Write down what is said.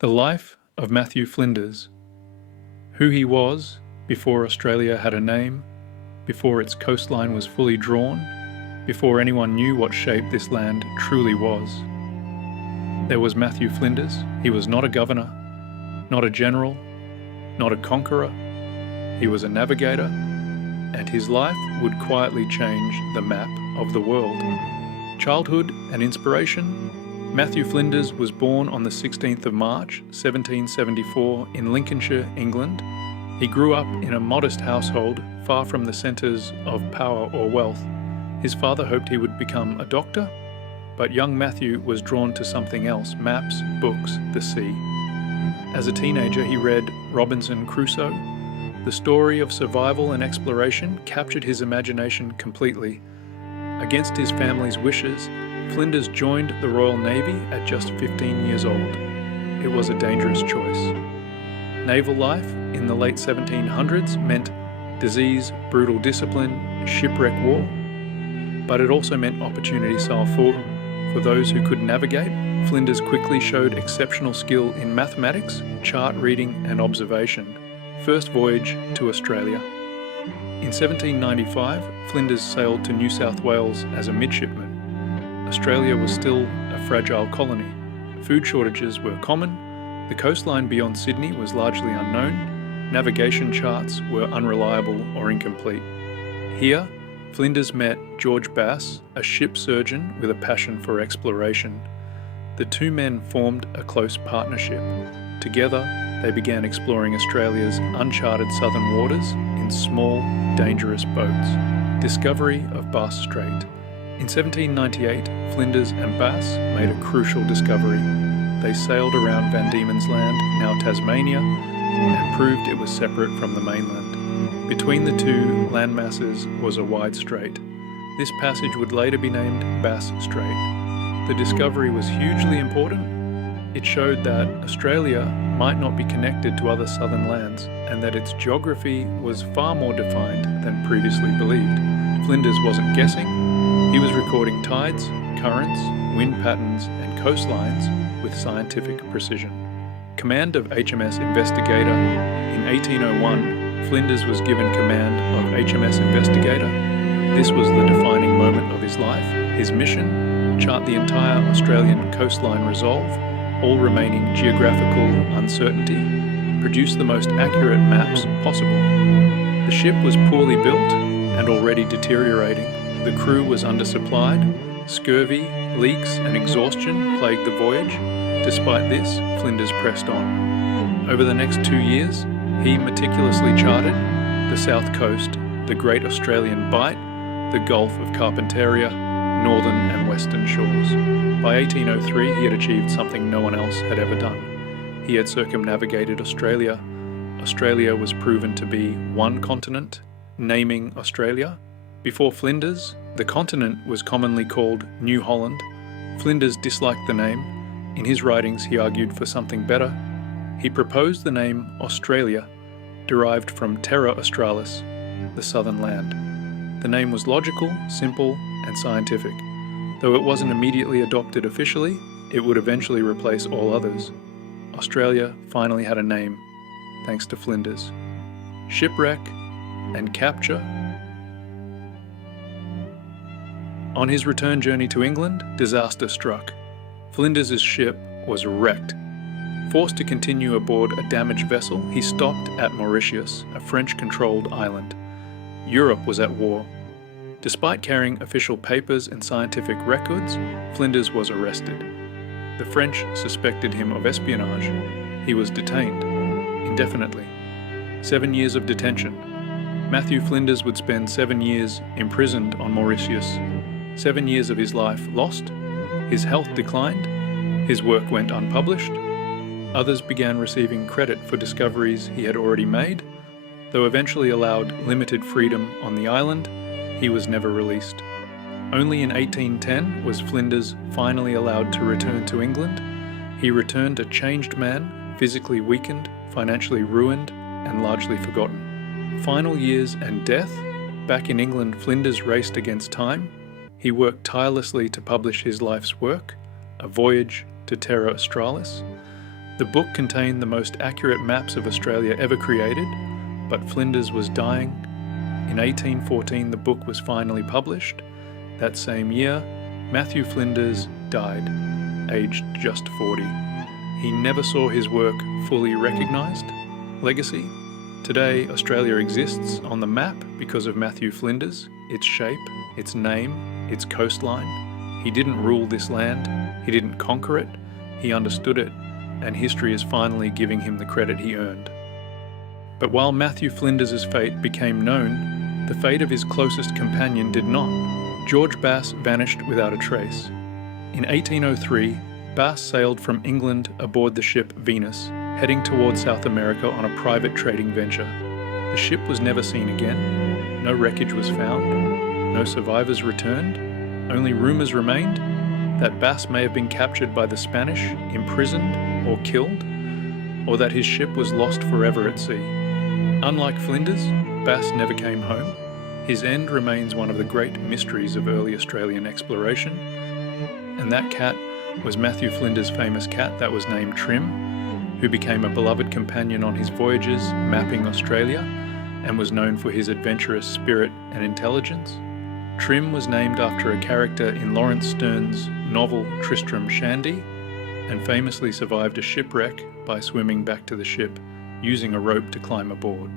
The life of Matthew Flinders. Who he was before Australia had a name, before its coastline was fully drawn, before anyone knew what shape this land truly was. There was Matthew Flinders. He was not a governor, not a general, not a conqueror. He was a navigator, and his life would quietly change the map of the world. Childhood and inspiration. Matthew Flinders was born on the 16th of March, 1774 in Lincolnshire, England. He grew up in a modest household, far from the centres of power or wealth. His father hoped he would become a doctor, but young Matthew was drawn to something else: maps, books, the sea. As a teenager, he read Robinson Crusoe. The story of survival and exploration captured his imagination completely. Against his family's wishes, Flinders joined the Royal Navy at just 15 years old. It was a dangerous choice. Naval life in the late 1700s meant disease, brutal discipline, shipwreck war, but it also meant opportunity sans faute for those who could navigate. Flinders quickly showed exceptional skill in mathematics, chart reading and observation. First voyage to Australia. In 1795, Flinders sailed to New South Wales as a midshipman. Australia was still a fragile colony. Food shortages were common. The coastline beyond Sydney was largely unknown. Navigation charts were unreliable or incomplete. Here, Flinders met George Bass, a ship surgeon with a passion for exploration. The two men formed a close partnership. Together, they began exploring Australia's uncharted southern waters in small, dangerous boats. Discovery of Bass Strait. In 1798, Flinders and Bass made a crucial discovery. They sailed around Van Diemen's Land, now Tasmania, and proved it was separate from the mainland. Between the two landmasses was a wide strait. This passage would later be named Bass Strait. The discovery was hugely important. It showed that Australia might not be connected to other southern lands, and that its geography was far more defined than previously believed. Flinders wasn't guessing. He was recording tides, currents, wind patterns, and coastlines with scientific precision. Command of HMS Investigator. In 1801, Flinders was given command of HMS Investigator. This was the defining moment of his life. His mission: chart the entire Australian coastline resolve, all remaining geographical uncertainty, produce the most accurate maps possible. The ship was poorly built and already deteriorating. The crew was undersupplied. Scurvy, leaks and exhaustion plagued the voyage. Despite this, Flinders pressed on. Over the next 2 years, he meticulously charted the south coast, the Great Australian Bight, the Gulf of Carpentaria, northern and western shores. By 1803, he had achieved something no one else had ever done. He had circumnavigated Australia. Australia was proven to be one continent, naming Australia. Before Flinders, the continent was commonly called New Holland. Flinders disliked the name. In his writings, he argued for something better. He proposed the name Australia, derived from Terra Australis, the southern land. The name was logical, simple, and scientific. Though it wasn't immediately adopted officially, it would eventually replace all others. Australia finally had a name, thanks to Flinders. Shipwreck and capture. On his return journey to England, disaster struck. Flinders' ship was wrecked. Forced to continue aboard a damaged vessel, he stopped at Mauritius, a French-controlled island. Europe was at war. Despite carrying official papers and scientific records, Flinders was arrested. The French suspected him of espionage. He was detained indefinitely. 7 years of detention. Matthew Flinders would spend 7 years imprisoned on Mauritius. 7 years of his life lost. His health declined. His work went unpublished. Others began receiving credit for discoveries he had already made. Though eventually allowed limited freedom on the island, he was never released. Only in 1810 was Flinders finally allowed to return to England. He returned a changed man, physically weakened, financially ruined, and largely forgotten. Final years and death. Back in England, Flinders raced against time. He worked tirelessly to publish his life's work, A Voyage to Terra Australis. The book contained the most accurate maps of Australia ever created, but Flinders was dying. In 1814, the book was finally published. That same year, Matthew Flinders died, aged just 40. He never saw his work fully recognised. Legacy? Today, Australia exists on the map because of Matthew Flinders, its shape, its name, its coastline. He didn't rule this land, he didn't conquer it, he understood it, and history is finally giving him the credit he earned. But while Matthew Flinders' fate became known, the fate of his closest companion did not. George Bass vanished without a trace. In 1803, Bass sailed from England aboard the ship Venus, heading towards South America on a private trading venture. The ship was never seen again. No wreckage was found. No survivors returned. Only rumours remained that Bass may have been captured by the Spanish, imprisoned or killed, or that his ship was lost forever at sea. Unlike Flinders, Bass never came home. His end remains one of the great mysteries of early Australian exploration. And that cat was Matthew Flinders' famous cat that was named Trim, who became a beloved companion on his voyages mapping Australia and was known for his adventurous spirit and intelligence. Trim was named after a character in Lawrence Sterne's novel Tristram Shandy and famously survived a shipwreck by swimming back to the ship using a rope to climb aboard.